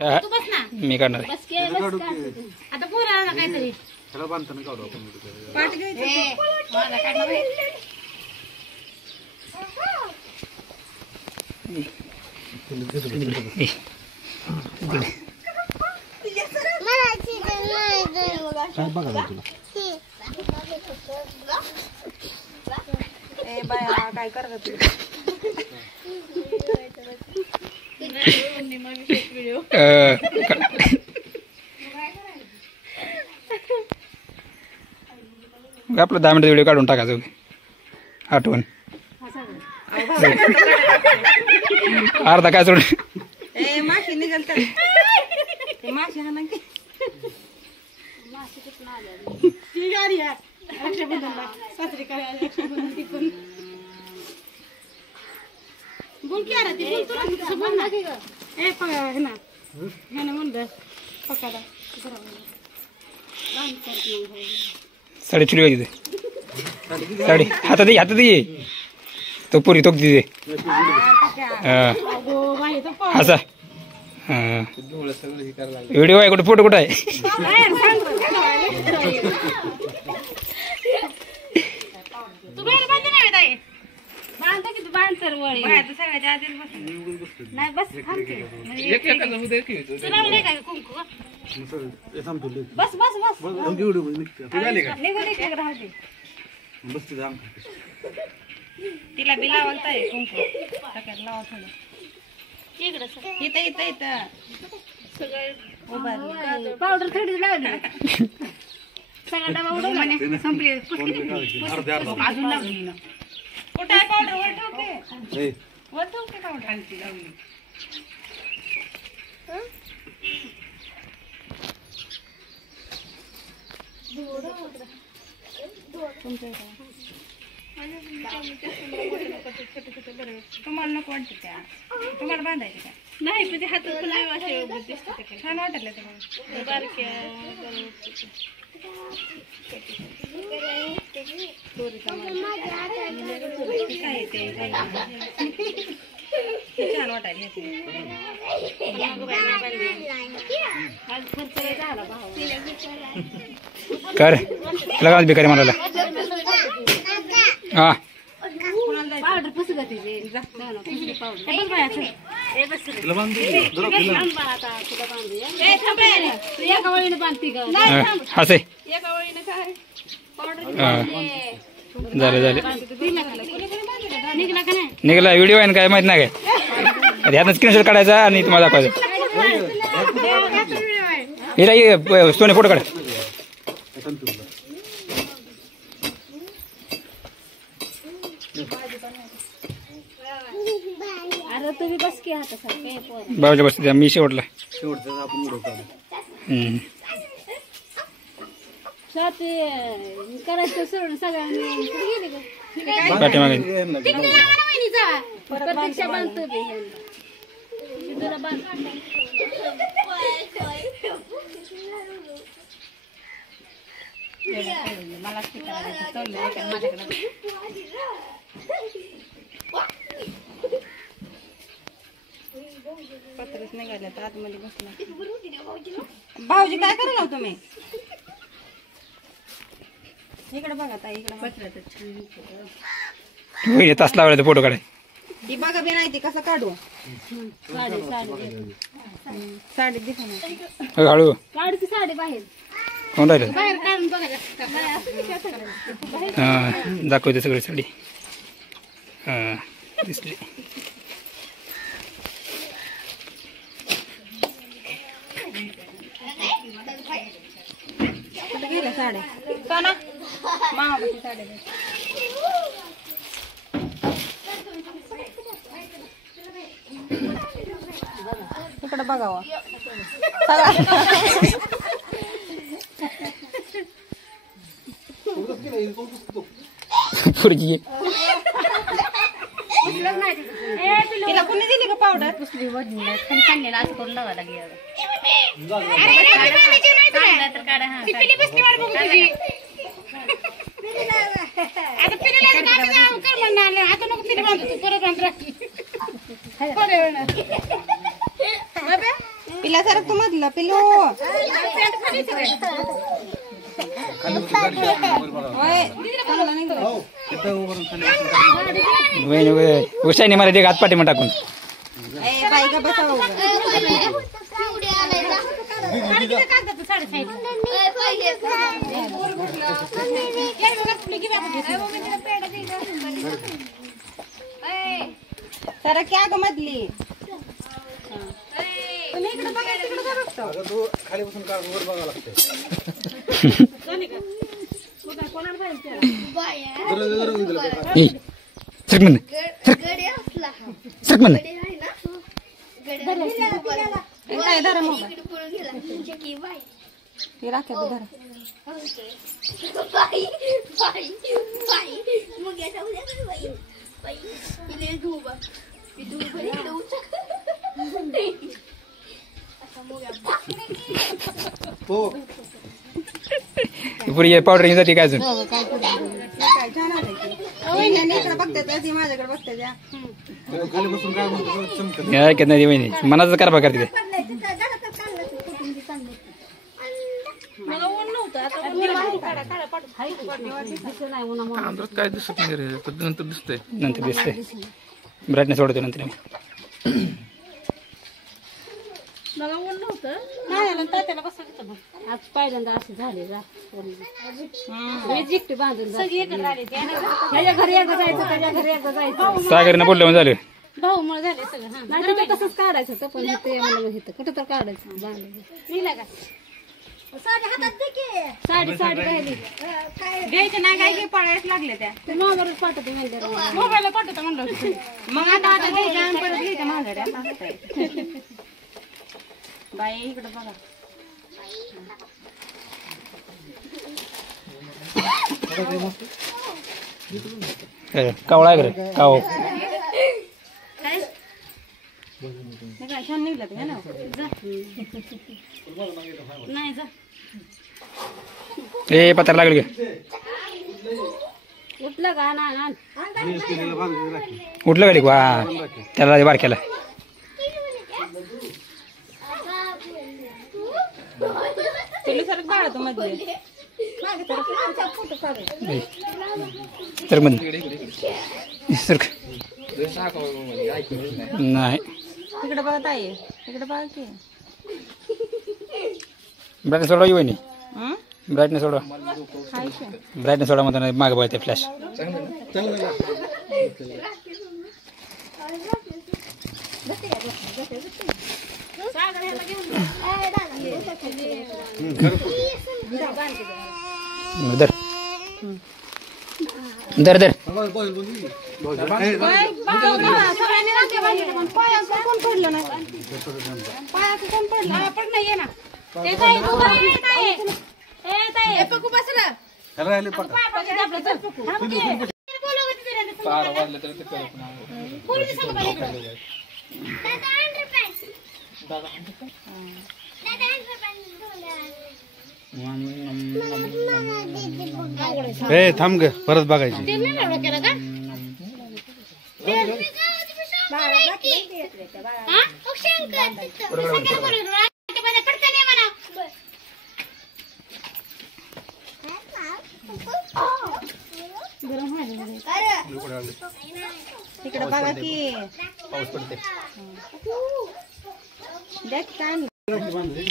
तू बस ना, मी काढणार आहे. बस के बस आता पोरा काहीतरी त्याला बांधताना काढू आपण. पाठ घ्यायचं मला काढणार आहे. काय बघा तुला ए बाया काय करत तू? आपलं 10 मिनिट व्हिडिओ काढून टाकायचं आठवण. अर्धा काय सोड. ए माशी निघाल तर ते माशी हा नक्की माशी कुठून आली ती गाडी यार रक्षाबंधनला सासरी करायला रक्षाबंधन ती पण बोल की अरे ती बोल तुला कसं बोल ना की ग ए पगा हे ना ह्याने म्हणलं पकाला रान करत नाही साडी चुली वाजते. साडी हातात दे तो पुरी तो दे. अगो बाई तो असा व्हिडिओ आहे कुठे फोटो कुठं आहे. तू बाहेर बांधते नाही ताई बांधतो की तू बांध तर वळी बाहेर तर सगळ्याच्या आधीच बस नाही बस तुला नाही काय कुंकू बस बस बस निघून राहू दे तिला बी लावलताय कुंकू सगळ्यात लावा थोडं इकडं इथं इथं इथं सगळं पावडर थोडी लावली सगळा डबा उडवला संपली अजून लागली ना कुठे आहे पावडर वर ठेवते वर ठेवते पावडर खालची लावली तुम्हाला नको वाटते त्या तुम्हाला बांधायचे का नाही पण ते हातात पण असे छान वाटले ते बारक्या छान वाटायला कर लगा बेकारी मला हा पावडर पुसू का तिथे एका वळीने बांधते का हसे एका वळीने काय झालं निघला का नाही निघाला व्हिडिओ आहे ना काय माहित नाही काय ह्यातनं स्क्रीनशॉट काढायचा आणि तुम्हाला दाखवायचं. हिला सोने फोटो काढ. अरे तुम्ही बस की आता सारखं बाबाच्या बस मी शेवटला आपण उडवतो. करायचं सोडून सगळ्यांनी पाठीमागे प्रत्यक्षा बांधतो तुला बांध मला माझ्याकडे पत्रच निघाले तर आतमध्ये बसला भाऊजी काय करणार तुम्ही इकडे बघा ताई इकडे पत्रात छान तास लावला फोटो काढाय. ही बघा बी नाही ती कसं काढू साडी साडी साडी दिसणार हळू काढू साडी बाहेर कोण राहिलं बाहेर काढून बघा हां दाखवते सगळी साडी हां दिसली. गेल्या साड्या का ना मामाची साड्या इकडे बघावा पुढची तिला कोणी दिली का पावडर पुसली वडली खाल्लेला असं करून लावा लागली पिला सारखं तू मधला पिलो उशाने मला ते हातपाठी मग टाकून बाई का बसावं सारा क्या ग मधली तुम्ही इकडे बघा तिकडे का बघतो तू खाली बसून का वर बघावं लागतं सरक म्हण सरक म्हण पुरी पावडर घेण्यासाठी काय अजून इकडे बघते माझ्याकडे बघते खाली बसून काय म्हणतो चमकत ऐकत नाही वहिनी मनाचा कारभार करते काय दिसत नाही रे नंतर दिसतंय नंतर दिसते ब्राईटनेस सोडतो नंतर आज पहिल्यांदा असे झाले जिकटी बांधून त्याच्या घरी एकदा जायचं त्याच्या घरी एकदा जायचं सागरनं बोललं झालं भाऊ मुळे झाले सगळं नाही तर तसंच काढायचं होतं पण ते मला इथं कुठं तर काढायचं बांधलं का साडी साडी राहिली घ्यायचं नाही काय पळायच लागले त्या मोबाईलच पाठवते म्हणजे मोबाईलला पाठवतो म्हणलं मग आता घ्यायचं आणि परत घ्यायचं माझ्या बाई इकडे बघा कावळा आहे काव छान निघलं ते ना नाही जा ए पत्र लागल गे उठलं का ना उठलं गाडी वा त्याला बारक्याला सारखं काढतो मध्ये तर म्हण सरक नाही इकडे बघत आहे इकडे बघा की ब्राईटनेस सोडा येऊ नाही ब्राईटनेस सोडा ब्राईटनेस सोडा म्हणताना मागे बघते फ्लॅश दर दर दर पायाचं कोण पडलं नाही पायाचं कोण पडलं पडलं ये ना राहिले पटा थांब ग परत बघायची तिकडे बघा की पाऊस पडते देख काय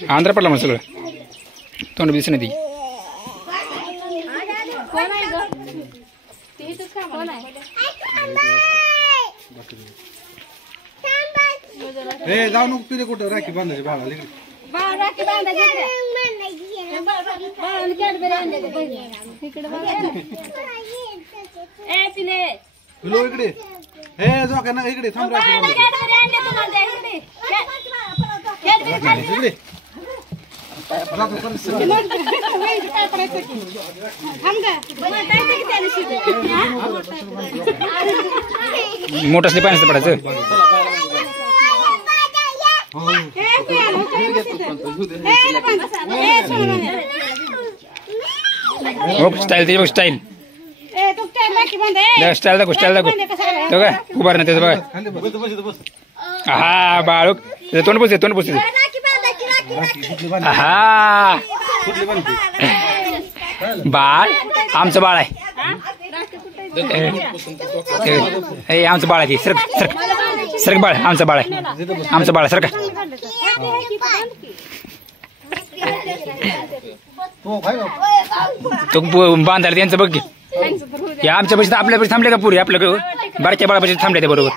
आंध्र पडला मग सगळं तोंड दिसत नाही हे जाऊ नको तुझे कुठं राखी बांधायची भावाला राखी बांधायची तुला इकडे हे जो का ना इकडे थांब राखी बांधायची इकडे मोठं असले पाण्याचं पडायचं स्टाईल त्याची बघ स्टाईल स्टाईल दाखव स्टाईल दाखव तो का उभार ना त्याचं बघा हा बाळूक तोंड पुसते राखी कुठली बांधली हा कुठली बांधली बाळ आमचं बाळ आहे ए आमचं बाळ आहे सरक सरक सरक बाळ आमचं बाळ आहे आमचं बाळ सरका तो काय तो बांधायला त्यांचं बघ की हे आमच्या पैसे आपल्या पैसे थांबले का पुरे आपल्याकडे बारक्या बाळापाशी थांबले ते बरोबर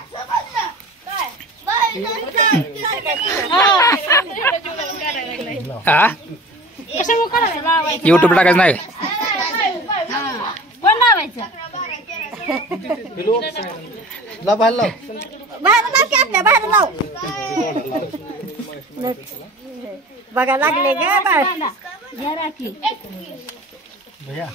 हा युट्यूब टाकायचं नाही कोण लावायचं ला बाहेर लाव बाहेर लाव की आपल्या बाहेर लाव बघा लागले ग बाळ घ्या राखी भैया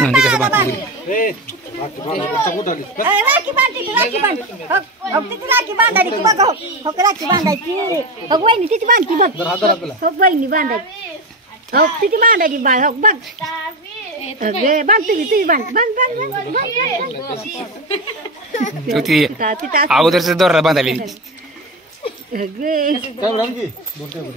म्हणजे कसं बांधतो ए राखी बांधायची उठाली राखी बांधली राखी बांध तिची राखी बांधायची बघ हो राखी बांधायची हो वहिनी तिची बांधती बघ हो वहिनी बांधायची हो तिची बांधायची बाळ हो बघ बांध तुझी बांध बांध बांध ती अगोदरच दोरा बांधायली काय रामजी बोल काय बोल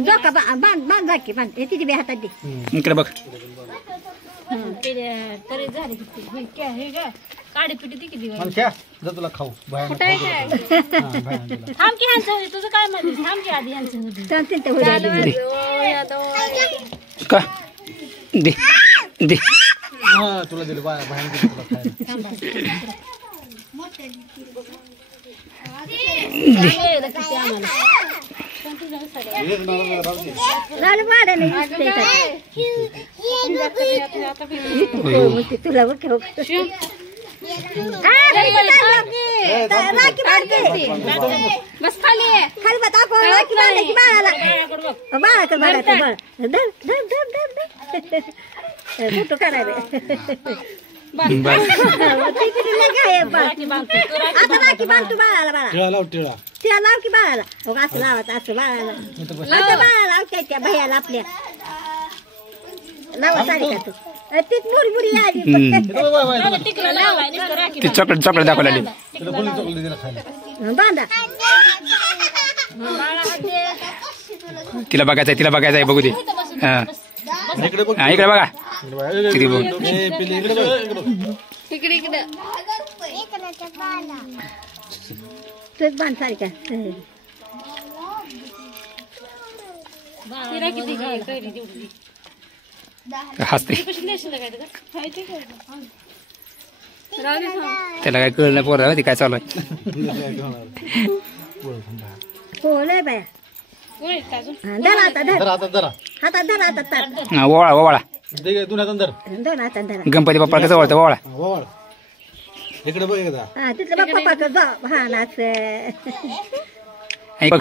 डोका बांध बांध राखी बांध तिची बी हातात दे इकडे बघ तरी झाली काडी पिटी ती किती मला क्या जा तुला खाऊ बाहेर थांब की ह्यांचं होती तुझं काय माहिती थांब की आधी ह्यांचं होती चालते ते होईल का दे दे हा तुला दिलं बाहेर दिलं तुला लाडू वाढायला तुला बघ राखी बांधते बस खाली खाली बघ आपण राखी बांधायची बाळाला बाळाकडे बाळाकडे बाळ धर धर धर धर धर फोटो काढायला आता राखी बांधतो बाळाला बाळा टिळा लाव टिळा त्या लाव की बाळाला हो असं लावायचं असं बाळाला आता बाळाला त्याच्या भैयाला आपल्या लावा साडी का तू तीच मुरी मुरी आली टिकलं लावाय नुसतं राखी ते चॉकलेट चॉकलेट दाखवायला लागली तिला बोलली चॉकलेट दिला खायला बांधा तिला बघायचंय बघू दे हा इकडे बघ हा, इकडे बघा किती बघ ए पिली इकडे बघ इकडे इकडे तूच बांध साडी का राखी ती करी तेवढी हसते कशी नेशील काय त्याला काय कळलं नाही पोरा ती काय चालू आहे हो लय बाया धरा आता धर धरा आता धरा हातात धरा आता ताट हा, ओवाळा ओवाळा दे दोन हातात धर दोन हातात धरा गणपती बाप्पा कसं ओवाळतं ओवाळा वावळ इकडे बघ एकदा हा तिथलं बघ पप्पा जा हा नाच हे बघ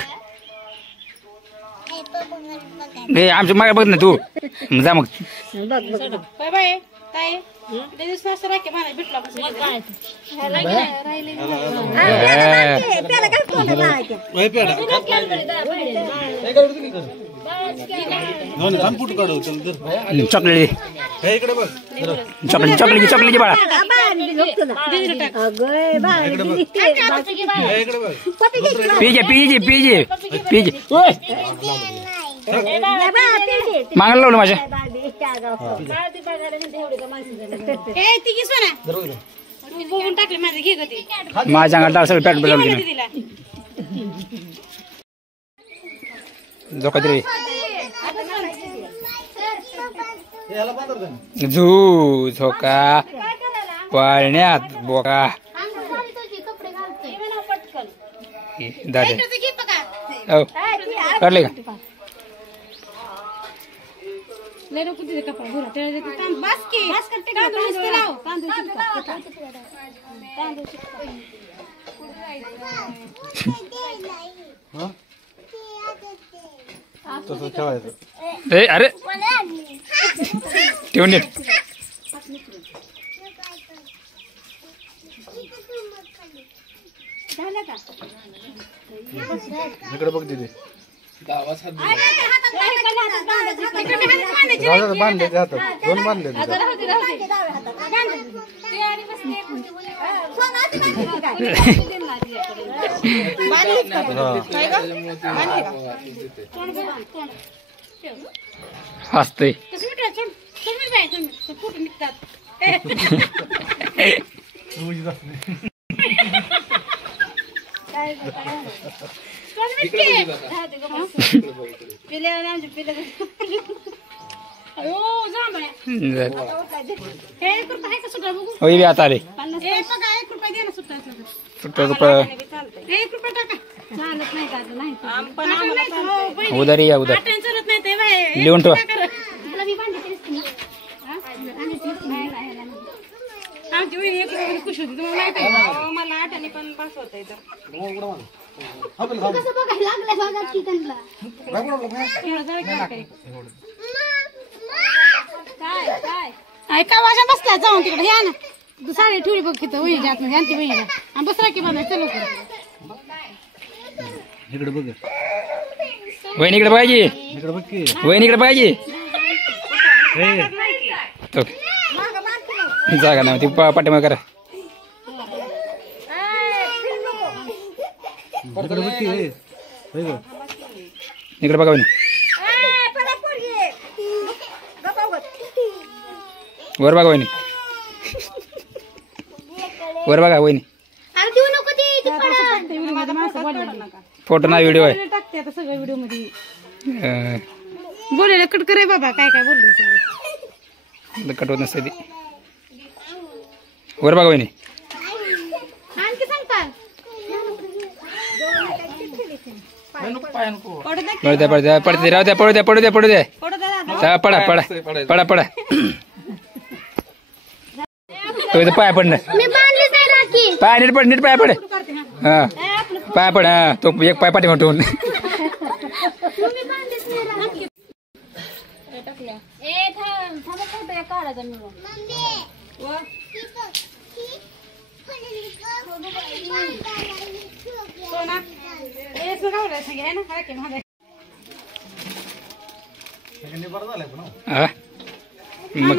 हे आमच्या मागे बघ ना तू जा मग बघ बघ बघ बाय बाय ताई ते दिवस असं राखी मला भेटला त्याला काय कोण लावायचं ए पेडा थांब फुट काढू चल धर चॉकलेट हे इकडे बघ चॉकलेट बाळा हे इकडे बघ पीजे ओय मागायला लावलं माझ्या टाकले माझे घे कधी माझ्या अंगाला सगळं पॅट लावली तिला जो काहीतरी याला बांधर दे झू झोका पाळण्यात बोका दादे हो काढले का लेरो किती दे कपडा भरा त्याला देते बस की बस करते तांदूळ नुसते लाव तांदूळ तसं ठेवायचं ए अरे ठेवून नीट इकडे बघ तिथे बांधले ते हातात दोन बांधले हसतय आता आले उधार या उधार लिहून ठेवा आमची वहिनी खुश होती तुम्हाला माहित आहे मला 8 आणि पण पास होत आहे ऐका वाजा बसला जाऊन तिकडे या ना साडी ठेवली बघ तिथं वहिनी जात म्हणजे आणती वहिनीला आणि बसला की बाबा चलो इकडे बघ वहिनीकडे पाहिजे इकडे बघ की वहिनीकडे पाहिजे जागा नाही ती पाठीमागे करा इकडे बघ की इकडे बघा वहिनी वर बघा वहिनी वर बघा वहिनी फोटो नाही व्हिडिओ आहे टाकते आता सगळं व्हिडिओ मध्ये बोलायला कट करे बाबा काय काय बोललो कट होत नसते ती वर बघा वहिनी आणखी सांगता पडू द्या पडते राहू द्या पडू द्या पडा पडा पडा पडा तो पाय पडणार पाय नीट पाय पड हा पाय पड हा तो एक पाय पाठी ठेवून हा मग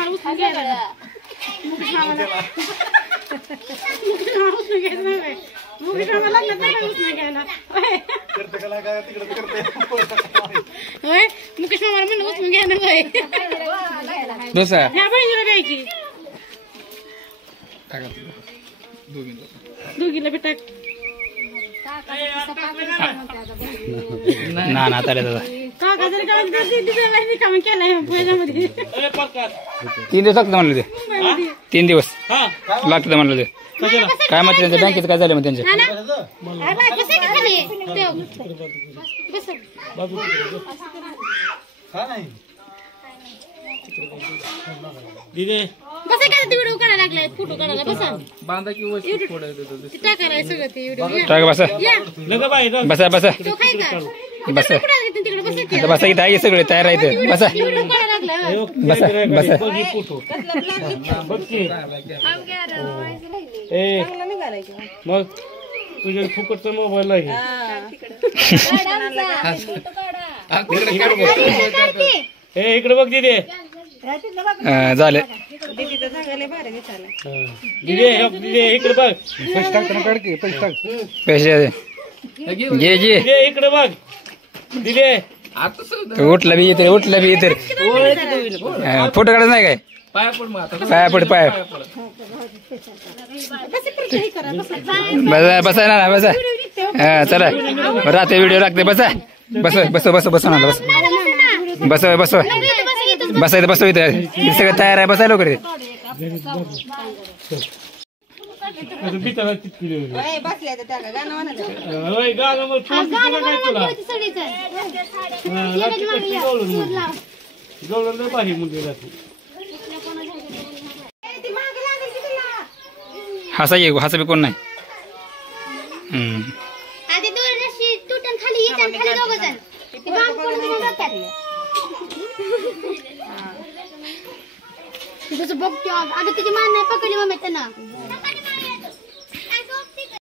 मुकेश मामाला म्हणलं उचलून घ्या ना डोसा ह्या बहिणीला द्यायची दोघीला बी टाक ना ना चालेल दादा काका जर काम केलंय पहिल्यामध्ये 3 दिवस लागतं म्हणलं ते 3 दिवस लागतं म्हणलं ते काय माहिती त्यांच्या बँकेचं काय झालं मग त्यांच्या व्हिडिओ काढायला लागलाय फोटो काढायला बसा बांधा की टाकायला सगळं ते व्हिडिओ टाका बसा बसा बसा तो काय का बसा तिकडे बसा आता बसा इथं आहे सगळे तयार आहे बसा व्हिडिओ काढायला लागलाय बसा बसा मग तुझ्या फुकटचा मोबाईल आहे इकडे बघ दिदे झाले दिदे इकडे बघ पैसे टाकताना काढ की पैसे टाक पैसे घे जे इकडे बघ दिदे उठला बी येते फोटो काढत नाही काय पाया पड बसा बसा ना बसा हा चला रात्री व्हिडिओ लागते बसा बस ना बस बस इथं सगळं तयार आहे बसा लवकर हसा बी कोण नाही बघतो आता तिची मान नाही पकडली मग त्यांना